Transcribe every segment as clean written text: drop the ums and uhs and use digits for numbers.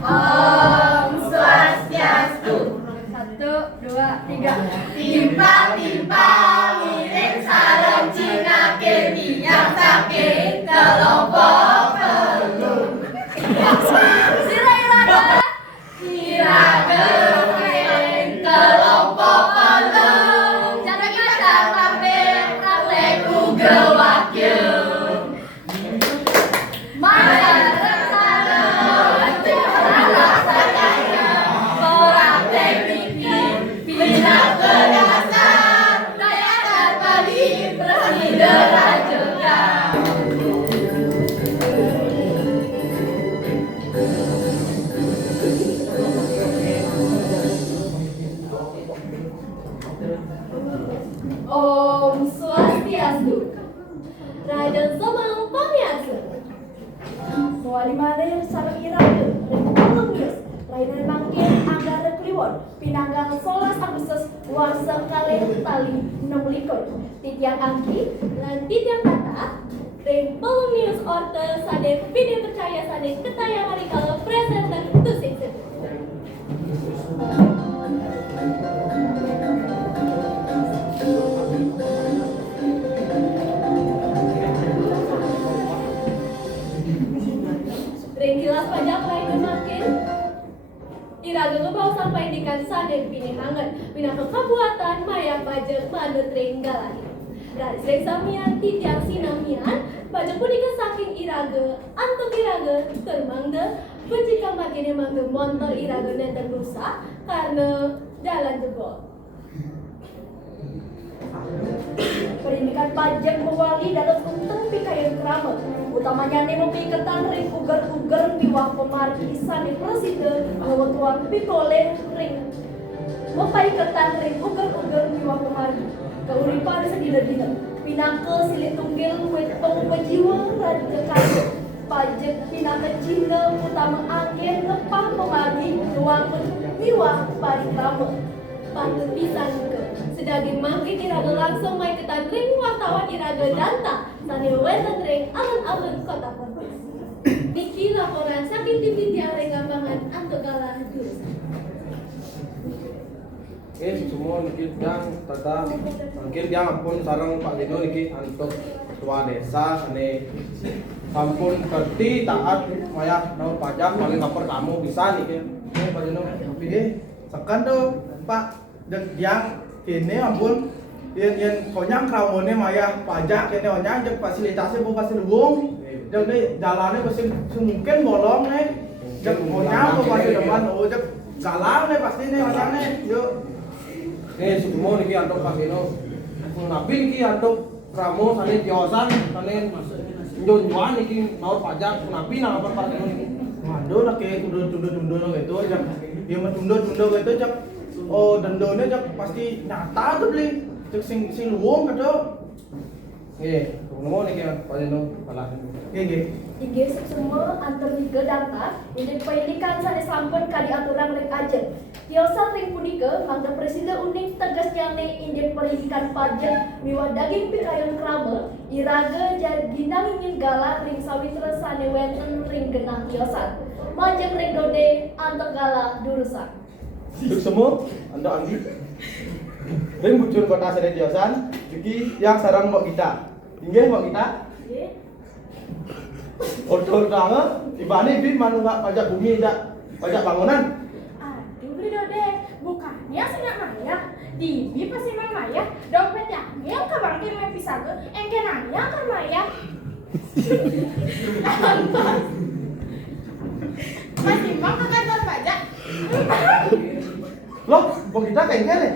Om Swastiastu. 1, 2, 3. Timpang-timpang ngiring sareng cinake tiang sakit kelompok telur. Sira iraga. Iraga ngiring kelompok telur. Jangan kita praktek Google wakil. Om Swastiastu. Raja Semang Pamiasa. Wali Maler sareng iraga Republik Lain mangkin Anggara Kliwon Pinanggal 11 Agustus Warsa Kalih Tali 16 Titiang Angki lan Titiang Tata Republik News Orte Sade Video Percaya Sade Ketaya Marikala Presenter Tusik. Ringkilas pajak lain makin iraga ngebawa sampai di Sade Pini Hangat Pinang Kabuatan Maya Pajak Manut Ringgalai Razrek Samian Titiang Sinamian Pajak punika saking iraga antuk iraga termangga Pejika makin mangga motor iraga nenten rusak karena jalan jebol. Perindikan pajak mewali dalam untung pikayan keramat utamanya nemopi ketan ring ugar-ugar piwah pemarkisan di presiden ngewatuan pipoleh ring mopai ketan ring ugar-ugar piwah pemarki keuripan sedina-dina pinangke silit tunggil wetong pejiwa raja kayu pajak pinangke Cina utama angin lepah pemarki nuangkun piwah parikrama pantun pisan ke sedaging makin iraga langsung main ketan ring wartawan iraga danta sani weten ring alun-alun kota Pontianak. Niki laporan saking tim Tiang Ring Gambangan antuk kalah jurusan. Semua niki yang tata mungkin yang ampun sarang Pak Dino niki antuk tua desa ane sampun kerti taat maya naon pajak paling lapor kamu bisa niki. Pak Dino Sekan tuh Pak yang kini ampun yang konyang krawone maya pajak kini onyang jeung fasilitasnya bu pasti luwung jeung jalannya pasti mungkin bolong nih jeung konyang bu pasti depan jeung galang nih pasti nih onyangnya yuk semua niki antuk Pak Dino nabi niki antuk Ramo sane tiosan sane njuan niki naon pajak nabi nang apa Pak Dino niki waduh laki tunda-tunda gitu jeung ieu mah tunda-tunda gitu jeung oh dendone jak pasti nyata tuh beli cek sing luwung kado ngomong nih kayak Pak Dino kalah Ige semua antar tiga data ini pendidikan sana sampun kadi aturan ring aja tiosan ring punika mangga presiden unik tegas nyane indien pendidikan pajak miwa daging pikayon krama iraga jadi nangingin gala ring sawitra sane wenten ring genang tiosan manjeng ring dode antar gala durusan. Duk semua anda Anggi ring bujur kota sene tiosan iki yang sarang mbok kita inggih mbok kita Odol tangan, ibane bin manu nggak pajak bumi tidak pajak bangunan. Aduh beli dode, bukannya senang maya, dibi pasti mang maya, dompet yang kabangkin main pisago, engke nanya ke maya. Masih mau ke kantor pajak? Loh, mbok kita kengke nih.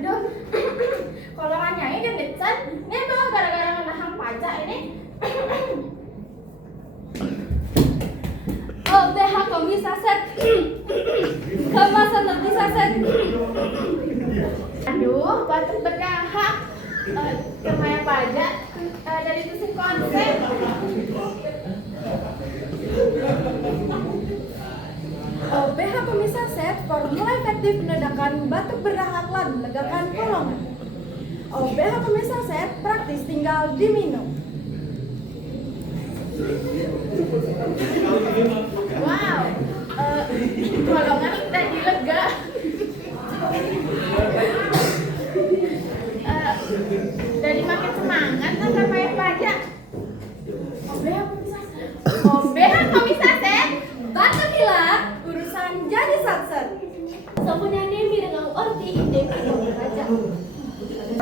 Aduh, kalau nanyanya kan decan, nembak gara-gara menahan pajak ini. Oh, BH kami saset. Kemasan lebih saset. Aduh, batuk berdahak. Kemaya pajak dari itu sih konsep. BH Komisa Set formula efektif menedakan batuk berdahak lan melegakan kolongan. BH Komisa Set praktis tinggal diminum. Wow,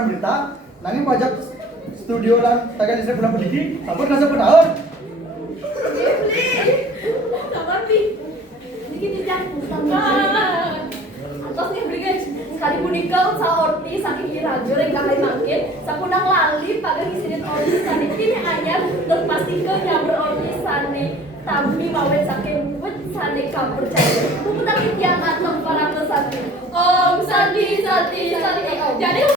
berita nanging pajak studio lan tagihan listrik bulan pendiki sampun kasih penahun. Kapan nih? Dikit tidak atas nih beri guys. Sekali punika sa orti saking irajo yang kalian makin sakundang lali pagar isinit orti sane kini anyar dan pastikan yang berorti sane tapi mawet saking wet sane kapur cair bukan yang atau para pesati om sati sati sati jadi